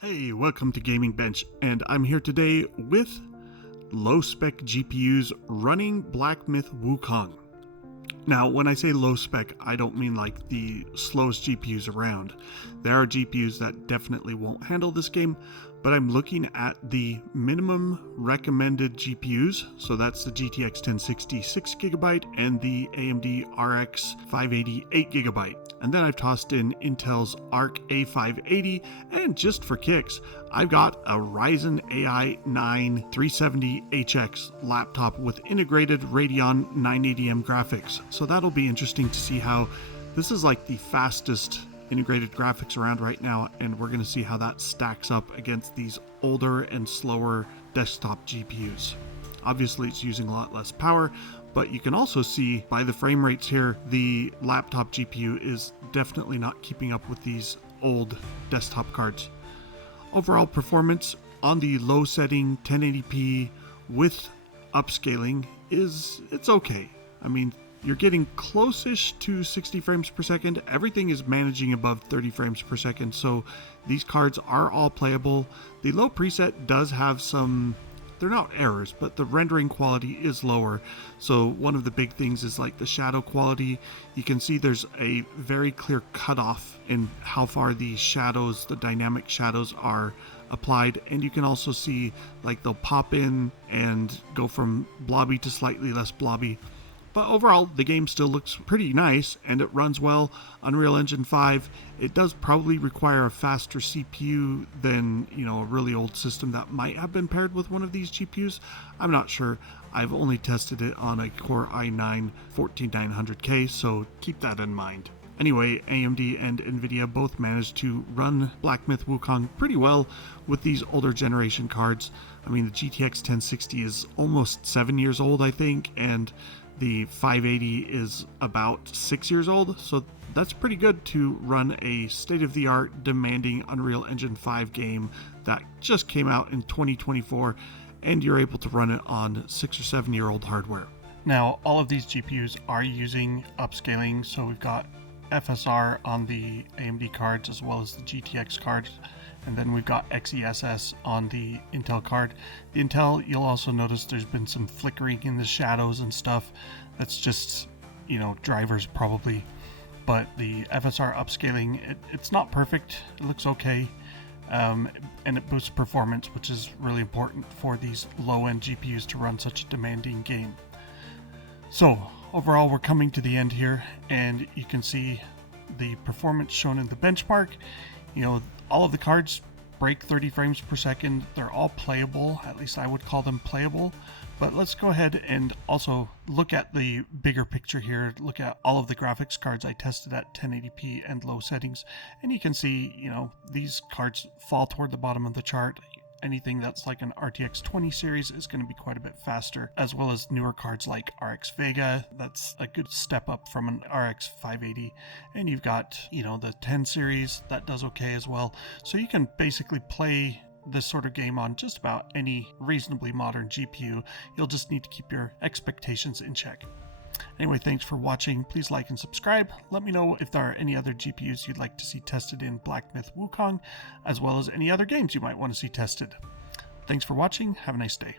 Hey, welcome to Gaming Bench, and I'm here today with low-spec GPUs running Black Myth Wukong. Now, when I say low-spec, I don't mean like the slowest GPUs around. There are GPUs that definitely won't handle this game, but I'm looking at the minimum recommended GPUs, so that's the GTX 1060 6GB and the AMD RX 580 8GB. And then I've tossed in Intel's Arc A580, and just for kicks, I've got a Ryzen AI 9 370HX laptop with integrated Radeon 980M graphics. So that'll be interesting to see how this is like the fastest integrated graphics around right now, and we're going to see how that stacks up against these older and slower desktop GPUs. Obviously it's using a lot less power, but you can also see by the frame rates here, the laptop GPU is definitely not keeping up with these old desktop cards. Overall performance on the low setting 1080p with upscaling it's okay. I mean, you're getting close-ish to 60 frames per second. Everything is managing above 30 frames per second, so these cards are all playable. The low preset does have some, they're not errors, but the rendering quality is lower. So one of the big things is like the shadow quality. You can see there's a very clear cutoff in how far the shadows, the dynamic shadows are applied, and you can also see like they'll pop in and go from blobby to slightly less blobby. But overall, the game still looks pretty nice, and it runs well. Unreal Engine 5, it does probably require a faster CPU than, a really old system that might have been paired with one of these GPUs. I'm not sure. I've only tested it on a Core i9 14900K, so keep that in mind. Anyway, AMD and Nvidia both managed to run Black Myth Wukong pretty well with these older generation cards. I mean, the GTX 1060 is almost 7 years old, I think, and the 580 is about 6 years old, so that's pretty good to run a state-of-the-art demanding Unreal Engine 5 game that just came out in 2024, and you're able to run it on 6 or 7 year old hardware. Now, all of these GPUs are using upscaling, so we've got FSR on the AMD cards as well as the GTX cards, and then we've got XeSS on the Intel card. The Intel, you'll also notice there's been some flickering in the shadows and stuff. That's just, drivers probably. But the FSR upscaling, it's not perfect. It looks okay. And it boosts performance, which is really important for these low-end GPUs to run such a demanding game. So overall, we're coming to the end here, and you can see the performance shown in the benchmark. All of the cards break 30 frames per second. They're all playable, at least I would call them playable. But let's go ahead and also look at the bigger picture here. Look at all of the graphics cards I tested at 1080p and low settings. And you can see, these cards fall toward the bottom of the chart. Anything that's like an RTX 20 series is going to be quite a bit faster, as well as newer cards like RX Vega. That's a good step up from an RX 580. And you've got, the 10 series that does okay as well. So you can basically play this sort of game on just about any reasonably modern GPU. You'll just need to keep your expectations in check. Anyway, thanks for watching. Please like and subscribe. Let me know if there are any other GPUs you'd like to see tested in Black Myth Wukong, as well as any other games you might want to see tested. Thanks for watching. Have a nice day.